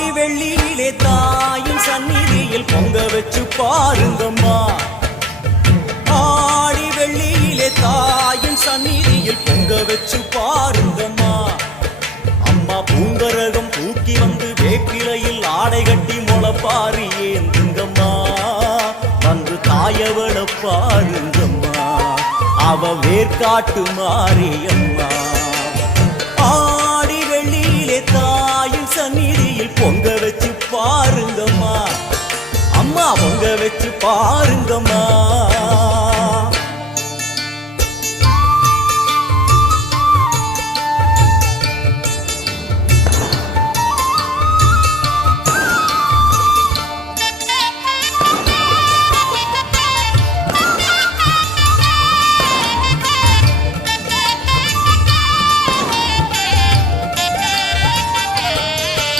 ஆடி வெள்ளியிலே தாயின் சந்நிதியில் பொங்க வச்சு பாருங்கம்மா. ஆடி வெள்ளியிலே தாயின் சந்நிதியில் பொங்க வச்சு பாருங்கம்மா. அம்மா பூங்கரகம் தூக்கி வந்து வேப்பிலையில் ஆடை கட்டி முளப்பாரி ஏந்துங்கம்மா. வந்து தாயவள பாருங்கம்மா, அவ வேர்காட்டு மாரியம்மா. ஆடி வெள்ளியிலே தாயின் சந்நிதி